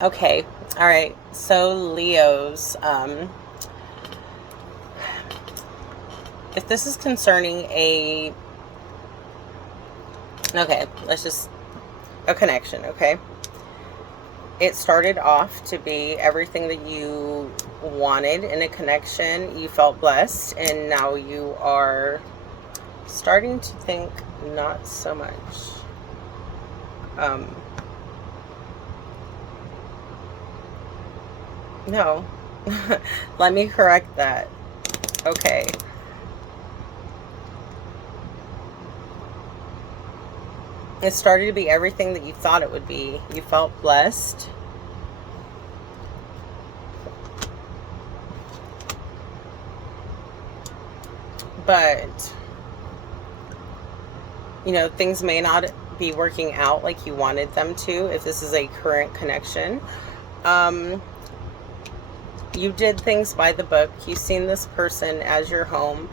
Okay, all right. So Leos, if this is concerning let's just a connection. Okay, it started off to be everything that you wanted in a connection. You felt blessed, and now you are starting to think not so much. Um, no, let me correct that. Okay. It started to be everything that you thought it would be. You felt blessed. But, things may not be working out like you wanted them to if this is a current connection. You did things by the book. You've seen this person as your home,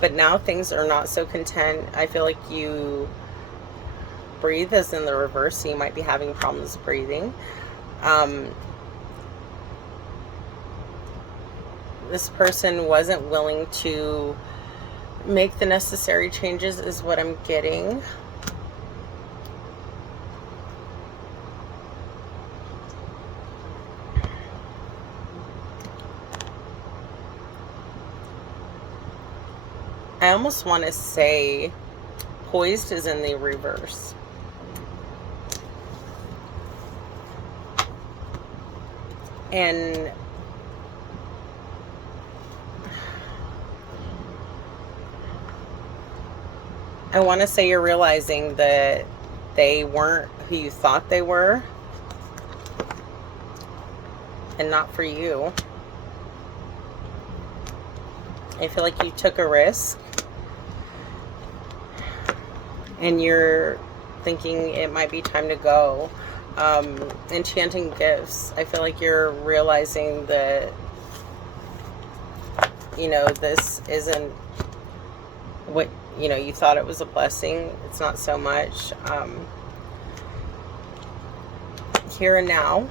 but now things are not so content. I feel like you breathe is in the reverse, so you might be having problems breathing. This person wasn't willing to make the necessary changes is what I'm getting. I almost want to say poised is in the reverse. And I want to say you're realizing that they weren't who you thought they were and not for you. I feel like you took a risk and you're thinking it might be time to go. Enchanting gifts. I feel like you're realizing that, this isn't what, you thought it was a blessing. It's not so much. Here and now,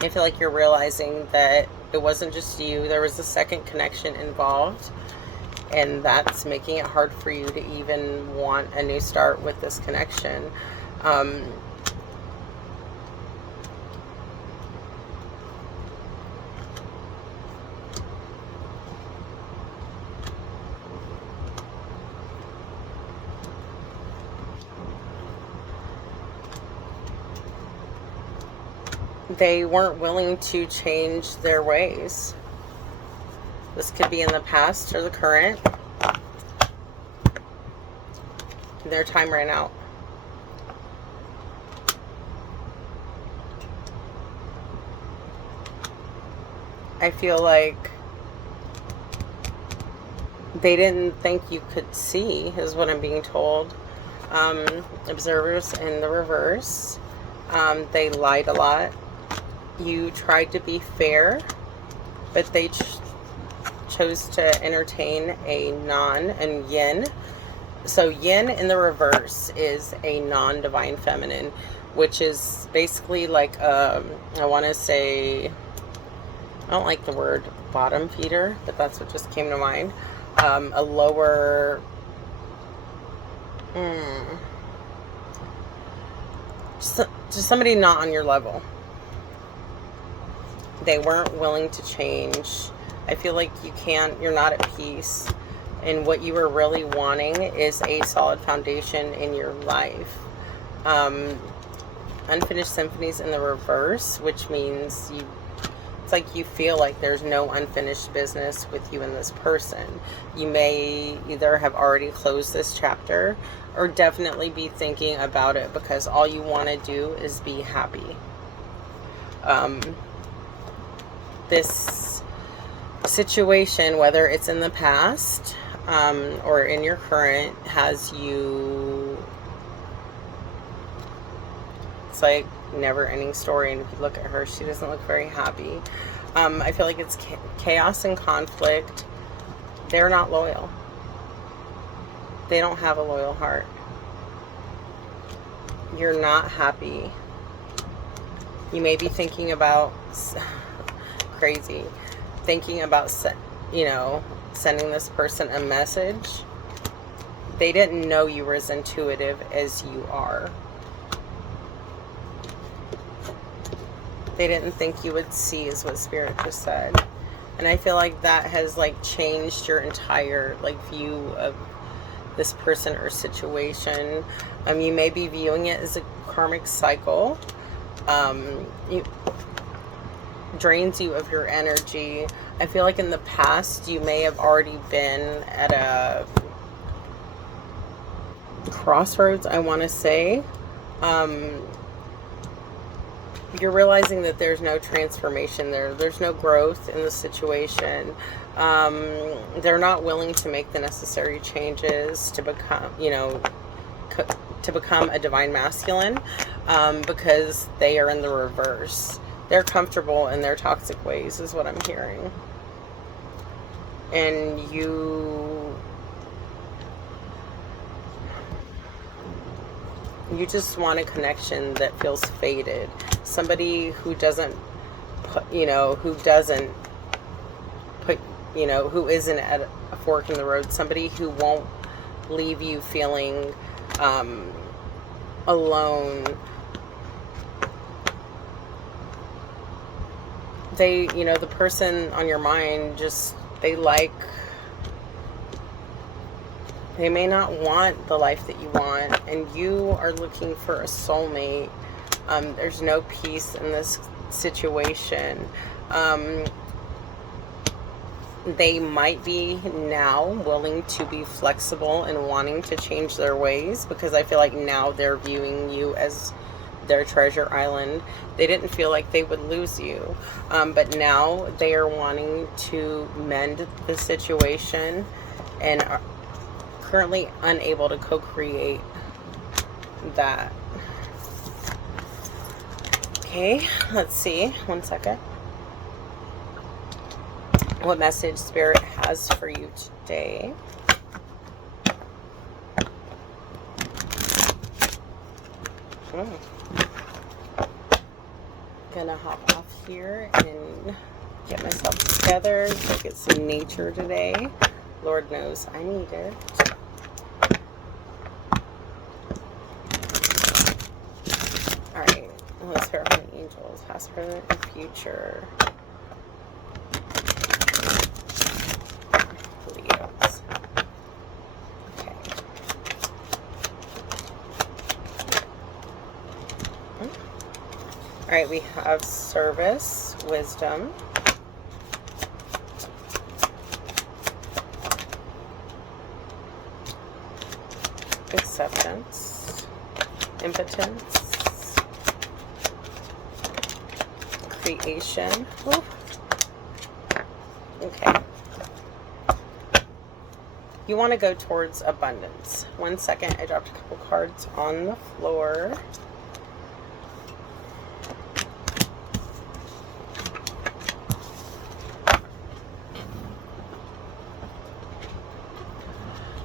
I feel like you're realizing that it wasn't just you. There was a second connection involved. And that's making it hard for you to even want a new start with this connection. They weren't willing to change their ways. This could be in the past or the current. Their time ran out. I feel like they didn't think you could see, is what I'm being told. Observers in the reverse. They lied a lot. You tried to be fair, but they chose to entertain a non and yin. So yin in the reverse is a non-divine feminine, which is basically like, I want to say, I don't like the word bottom feeder, but that's what just came to mind. A lower, just somebody not on your level. They weren't willing to change. I feel like you're not at peace. And what you were really wanting is a solid foundation in your life. Unfinished symphonies in the reverse, which means it's like you feel like there's no unfinished business with you and this person. You may either have already closed this chapter or definitely be thinking about it because all you want to do is be happy. This situation, whether it's in the past or in your current, has you, it's like never ending story. And if you look at her, she doesn't look very happy. I feel like it's chaos and conflict. They're not loyal. They don't have a loyal heart. You're not happy. You may be thinking about, crazy, thinking about, sending this person a message. They didn't know you were as intuitive as you are. They didn't think you would see, is what Spirit just said. And I feel like that has like changed your entire like view of this person or situation. You may be viewing it as a karmic cycle. It drains you of your energy. I feel like in the past you may have already been at a crossroads, I want to say. You're realizing that there's no transformation there. There's no growth in the situation. They're not willing to make the necessary changes to become, to become a divine masculine, because they are in the reverse. They're comfortable in their toxic ways, is what I'm hearing. And you just want a connection that feels fated. Somebody who doesn't put, who isn't at a fork in the road. Somebody who won't leave you feeling alone. They, the person on your mind, just, they may not want the life that you want, and you are looking for a soulmate. There's no peace in this situation. They might be now willing to be flexible and wanting to change their ways, because I feel like now they're viewing you as their treasure island. They didn't feel like they would lose you, but now they are wanting to mend the situation and are currently unable to co-create that. Okay, let's see. One second. What message Spirit has for you today? Gonna hop off here and get myself together. Look at some nature today. Lord knows I need it. Alright, let's hear from the angels, past, present, and future. Leos. Okay. Alright, we have service, wisdom, acceptance, impotence, creation. Ooh. Okay. You want to go towards abundance. 1 second, I dropped a couple cards on the floor.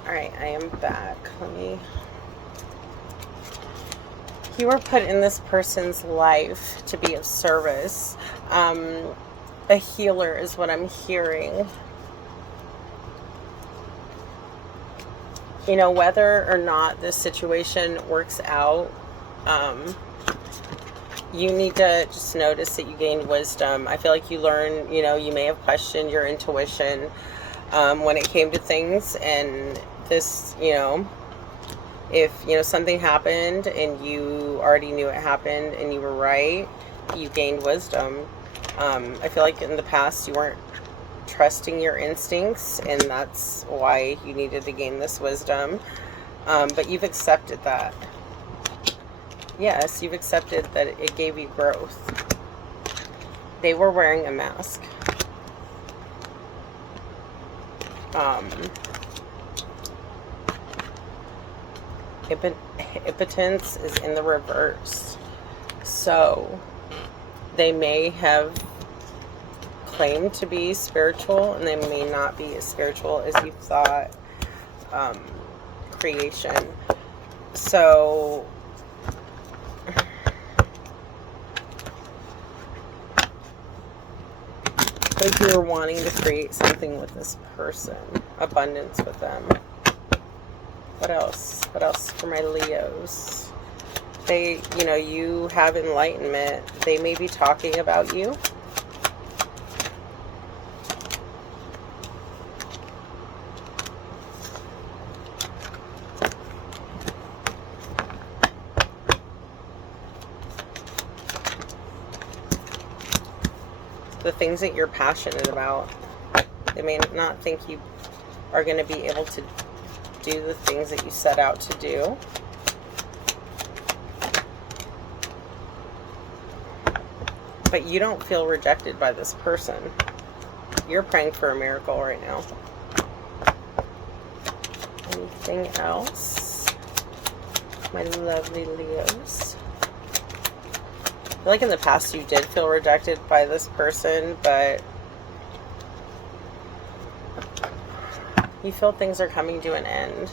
Alright, I am back. You were put in this person's life to be of service. A healer is what I'm hearing. Whether or not this situation works out, you need to just notice that you gained wisdom. I feel like you learn, you may have questioned your intuition when it came to things, and this, if, something happened and you already knew it happened and you were right, you gained wisdom. I feel like in the past you weren't trusting your instincts, and that's why you needed to gain this wisdom. But you've accepted that. Yes, you've accepted that it gave you growth. They were wearing a mask. Impotence is in the reverse. So they may have claimed to be spiritual, and they may not be as spiritual as you thought. Creation. So Like you were wanting to create something with this person. Abundance with them. What else? What else for my Leos? They, you know, you have enlightenment. They may be talking about you. The things that you're passionate about. They may not think you are going to be able to do the things that you set out to do. But you don't feel rejected by this person. You're praying for a miracle right now. Anything else? My lovely Leos. I feel like in the past you did feel rejected by this person, but you feel things are coming to an end.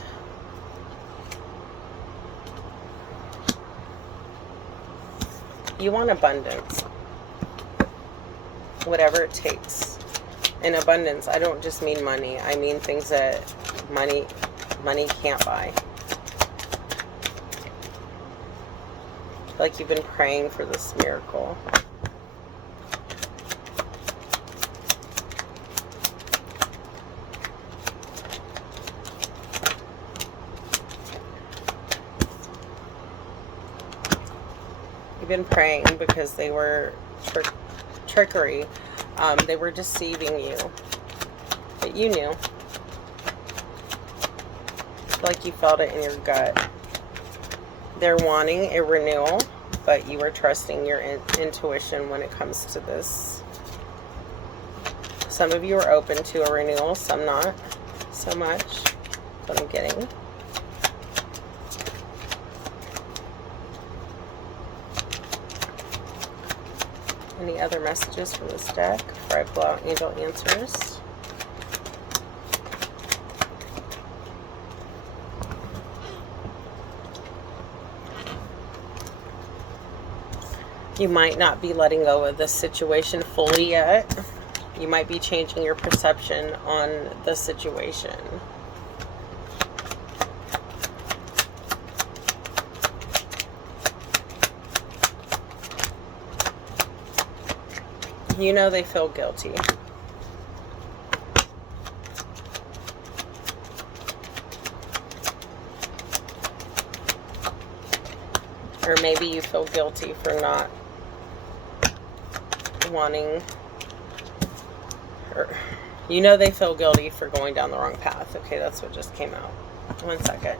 You want abundance. Whatever it takes. In abundance, I don't just mean money. I mean things that money can't buy. Like you've been praying for this miracle. You've been praying because they were trickery. They were deceiving you. But you knew. Like you felt it in your gut. They're wanting a renewal, but you are trusting your intuition when it comes to this. Some of you are open to a renewal, some not so much. That's what I'm getting. Any other messages from this deck before I pull out angel answers? You might not be letting go of this situation fully yet. You might be changing your perception on the situation. You know they feel guilty. Or maybe you feel guilty for not wanting, or you know they feel guilty for going down the wrong path. Okay, that's what just came out. 1 second.